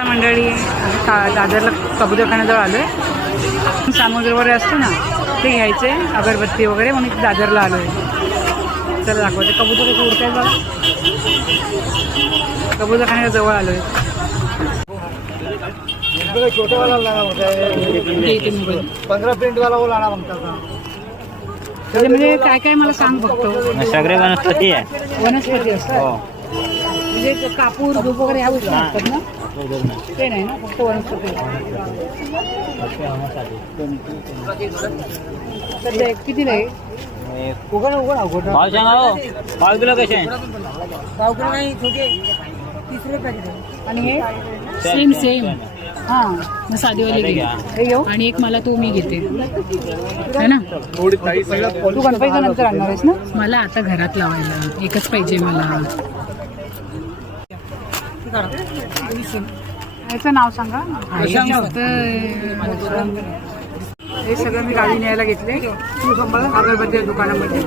नमस्कार मंडळी, दादरला कबूतरखान्याजवळ आलो आहे. सामुद्र वगैरे असतो ना, ते घ्यायचे अगरबत्ती वगैरे, म्हणून दादरला आलो आहे. चला दाखवते कबूतर कसं उडत आहे बघा. कबूतरखान्याच्या जवळ आलो आहे. छोटेवाला लाना होता है 15 प्रिंट वाला वो लाना मागता था. म्हणजे काय काय मला सांग फक्त. सगळे वनस्पती आहे. वनस्पती असतात म्हणजे कापूर धूप वगैरे ह्या गोष्टी असतात ना, ते नाही ना, फक्त वनस्पती. तर कितीला आहे? भाव सांगा हो. पाव किलो कसे आहे? पाव किलो नहीं छोटे 30 रुपये पैकेट है. आणि हे सेम सेम. हां, मग साधीवाली घे. हे घेऊ. आणि एक मला तू मी घेते है ना. तू गणपतीच्या नंतर आणणार आहेस ना? मला आता घरात लावायला एकच पाहिजे मला. याचं नाव सांगा. फक्त हे सगळं मी गाडी न्यायला घेतले अगरबत्ती दुकानामध्ये.